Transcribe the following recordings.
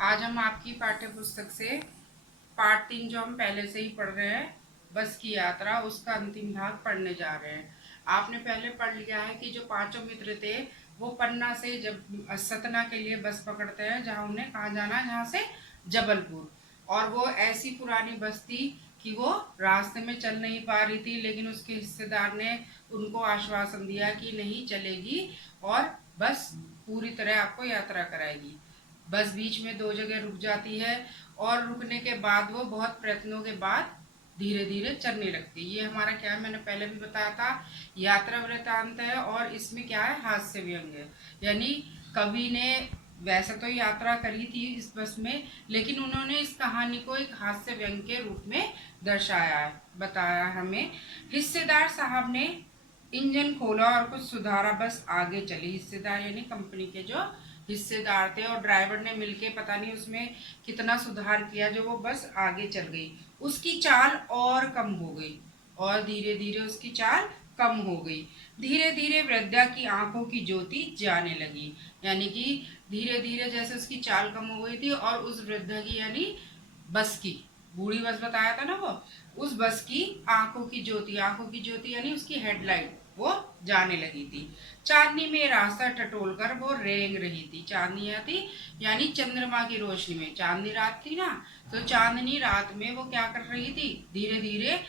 आज हम आपकी पाठ्य पुस्तक से पाठ 3 जो हम पहले से ही पढ़ रहे हैं, बस की यात्रा, उसका अंतिम भाग पढ़ने जा रहे हैं। आपने पहले पढ़ लिया है कि जो पांचों मित्र थे वो पन्ना से जब सतना के लिए बस पकड़ते हैं, जहाँ उन्हें कहाँ जाना है, जहाँ से जबलपुर। और वो ऐसी पुरानी बस थी कि वो रास्ते में चल नहीं पा रही थी, लेकिन उसके हिस्सेदार ने उनको आश्वासन दिया कि नहीं चलेगी और बस पूरी तरह आपको यात्रा कराएगी। बस बीच में 2 जगह रुक जाती है और रुकने के बाद वो बहुत प्रयत्नों के बाद धीरे धीरे चलने लगती है। ये हमारा क्या है, मैंने पहले भी बताया था, यात्रा वृत्तांत है और इसमें क्या है, हास्य व्यंग है। यानी कवि ने वैसे तो यात्रा करी थी इस बस में, लेकिन उन्होंने इस कहानी को एक हास्य व्यंग के रूप में दर्शाया है, बताया हमें। हिस्सेदार साहब ने इंजन खोला और कुछ सुधारा, बस आगे चली। हिस्सेदार यानी कंपनी के जो हिस्सेदार थे, और ड्राइवर ने मिलके पता नहीं उसमें कितना सुधार किया जो वो बस आगे चल गई। उसकी चाल और कम हो गई और धीरे धीरे उसकी चाल कम हो गई। धीरे धीरे वृद्धा की आंखों की ज्योति जाने लगी। यानी कि धीरे धीरे जैसे उसकी चाल कम हो गई थी और उस वृद्धा की यानी बस की, बूढ़ी बस बताया था ना वो, उस बस की आंखों की ज्योति यानी उसकी हेडलाइट वो जाने लगी थी। चांदनी में रास्ता टटोल कर वो रेंग रही थी। चांदनी थी यानी चंद्रमा की रोशनी में, चांदनी रात थी ना, तो चांदनी रात में वो क्या कर रही थी, धीरे धीरे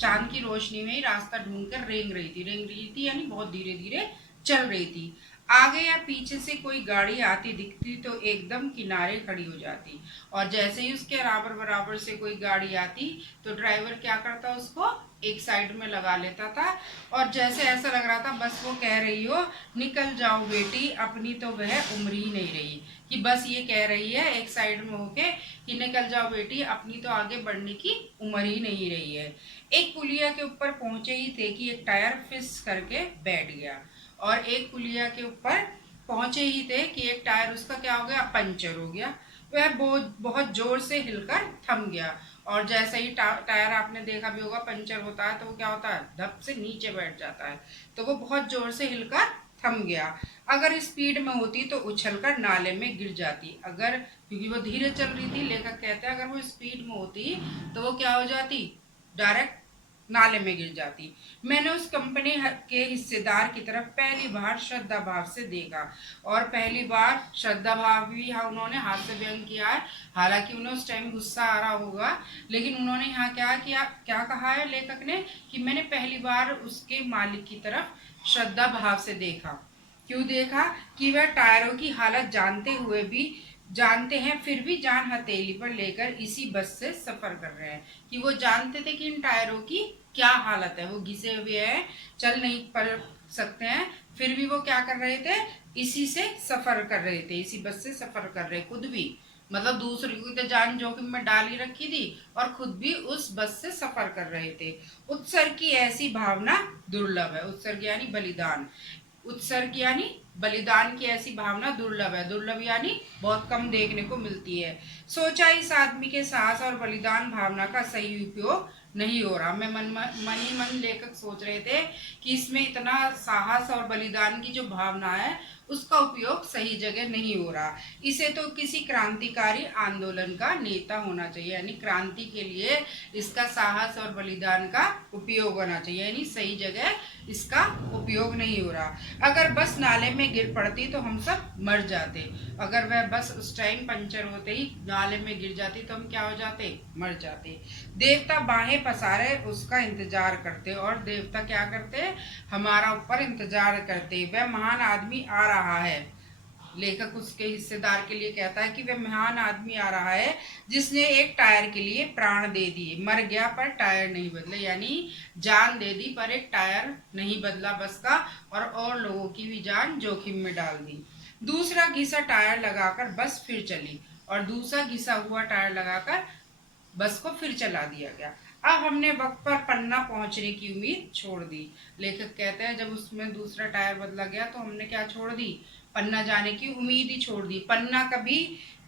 चांद की रोशनी में ही रास्ता ढूंढकर रेंग रही थी यानी बहुत धीरे धीरे चल रही थी। आगे या पीछे से कोई गाड़ी आती दिखती तो एकदम किनारे खड़ी हो जाती, और जैसे ही उसके बराबर बराबर से कोई गाड़ी आती तो ड्राइवर क्या करता, उसको एक साइड में लगा लेता था। और जैसे ऐसा लग रहा था बस वो कह रही हो, निकल जाओ बेटी, अपनी तो वह उम्र ही नहीं रही। कि बस ये कह रही है एक साइड में होके कि निकल जाओ बेटी, अपनी तो आगे बढ़ने की उम्र ही नहीं रही है। एक पुलिया के ऊपर पहुंचे ही थे कि एक टायर फिस करके बैठ गया, और एक पुलिया के ऊपर पहुंचे ही थे कि एक टायर उसका क्या हो गया, पंचर हो गया। वह बहुत बहुत जोर से हिलकर थम गया, और जैसे ही टायर आपने देखा भी होगा, पंचर होता है तो वो क्या होता है, धप से नीचे बैठ जाता है। तो वो बहुत जोर से हिलकर थम गया। अगर स्पीड में होती तो उछलकर नाले में गिर जाती। अगर, क्योंकि वो धीरे चल रही थी, लेखक कहते हैं अगर वो स्पीड में होती तो वो क्या हो जाती, डायरेक्ट नाले में गिर जाती। मैंने उस कंपनी के हिस्सेदार की तरफ पहली बार श्रद्धा भाव से देखा, और पहली बार श्रद्धा भाव भी यहाँ उन्होंने हास्य व्यंग किया है। हालांकि उन्हें उस टाइम गुस्सा आ रहा होगा, लेकिन उन्होंने यहाँ क्या किया, क्या कहा है लेखक ने, कि मैंने पहली बार उसके मालिक की तरफ श्रद्धा भाव से देखा। क्यों देखा, कि वह टायरों की हालत जानते हैं फिर भी जान हथेली पर लेकर इसी बस से सफर कर रहे हैं। कि वो जानते थे कि इन टायरों की क्या हालत है, वो घिसे हुए हैं, चल नहीं पड़ सकते हैं, फिर भी वो क्या कर रहे थे, इसी से सफर कर रहे थे, इसी बस से सफर कर रहे, खुद भी, मतलब दूसरी की तो जान जोखिम में डाल ही रखी थी और खुद भी उस बस से सफर कर रहे थे। उत्सर्ग की ऐसी भावना दुर्लभ है। उत्सर्ग यानी बलिदान, उत्सर्ग यानी बलिदान की ऐसी भावना दुर्लभ है। दुर्लभ यानी बहुत कम देखने को मिलती है। सोचा इस आदमी के साहस और बलिदान भावना का सही उपयोग नहीं हो रहा। मैं मन ही मन लेखक सोच रहे थे कि इसमें इतना साहस और बलिदान की जो भावना है उसका उपयोग सही जगह नहीं हो रहा। इसे तो किसी क्रांतिकारी आंदोलन का नेता होना चाहिए, यानी क्रांति के लिए इसका साहस और बलिदान का उपयोग होना चाहिए, यानी सही जगह इसका उपयोग नहीं हो रहा। अगर बस नाले में गिर पड़ती तो हम सब मर जाते। अगर वह बस उस टाइम पंचर होते ही नाले में गिर जाती तो हम क्या हो जाते, मर जाते। देवता बाहें पसारे उसका इंतजार करते, और देवता क्या करते, हमारा ऊपर इंतजार करते। वह महान आदमी आ रहा है। लेखक उसके हिस्सेदार के लिए कहता है कि वह महान आदमी आ रहा है जिसने एक टायर के लिए प्राण दे दिए, मर गया पर टायर नहीं बदले, यानी जान दे दी पर एक टायर नहीं बदला बस का, और लोगों की भी जान जोखिम में डाल दी। दूसरा घिसा टायर लगाकर बस फिर चली, और दूसरा घिसा हुआ टायर लगाकर बस को फिर चला दिया गया। अब हमने वक्त पर पन्ना पहुंचने की उम्मीद छोड़ दी। लेखक कहते हैं जब उसमें दूसरा टायर बदला गया तो हमने क्या छोड़ दी, पन्ना जाने की उम्मीद ही छोड़ दी। पन्ना कभी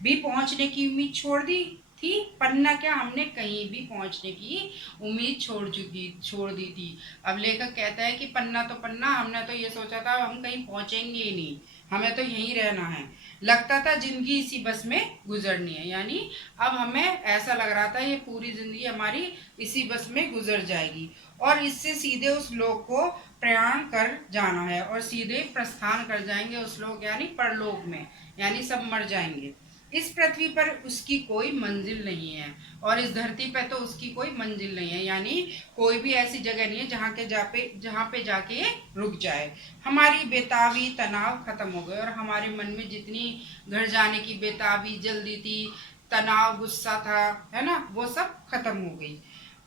भी पहुंचने की उम्मीद छोड़ दी थी, पन्ना क्या, हमने कहीं भी पहुंचने की उम्मीद छोड़ दी थी। अब लेखक कहता है कि पन्ना तो पन्ना, हमने तो ये सोचा था हम कहीं पहुंचेंगे ही नहीं, हमें तो यहीं रहना है। लगता था जिंदगी इसी बस में गुजरनी है, यानी अब हमें ऐसा लग रहा था ये पूरी जिंदगी हमारी इसी बस में गुजर जाएगी और इससे सीधे उस लोक को प्रयाण कर जाना है और सीधे प्रस्थान कर जाएंगे उस लोक यानी परलोक में, यानी सब मर जाएंगे। इस पृथ्वी पर उसकी कोई मंजिल नहीं है और इस धरती पे तो उसकी कोई मंजिल नहीं है, यानी कोई भी ऐसी जगह नहीं है जहाँ पे जाके ये रुक जाए। हमारी बेताबी तनाव खत्म हो गए और हमारे मन में जितनी घर जाने की बेताबी जल्दी थी, तनाव गुस्सा था, है ना, वो सब खत्म हो गई।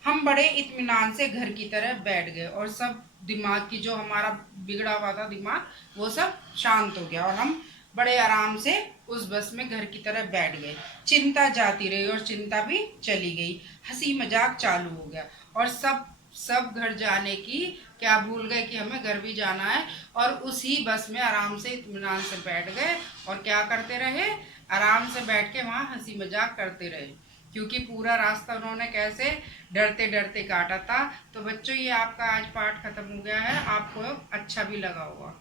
हम बड़े इत्मीनान से घर की तरह बैठ गए और सब दिमाग की जो हमारा बिगड़ा हुआ था दिमाग वो सब शांत हो गया और हम बड़े आराम से उस बस में घर की तरह बैठ गए। चिंता जाती रही और चिंता भी चली गई, हंसी मजाक चालू हो गया और सब सब घर जाने की क्या भूल गए कि हमें घर भी जाना है और उसी बस में आराम से इत्मीनान से बैठ गए और क्या करते रहे, आराम से बैठ के वहाँ हंसी मजाक करते रहे, क्योंकि पूरा रास्ता उन्होंने कैसे डरते डरते काटा था। तो बच्चों ये आपका आज पाठ खत्म हो गया है, आपको अच्छा भी लगा होगा।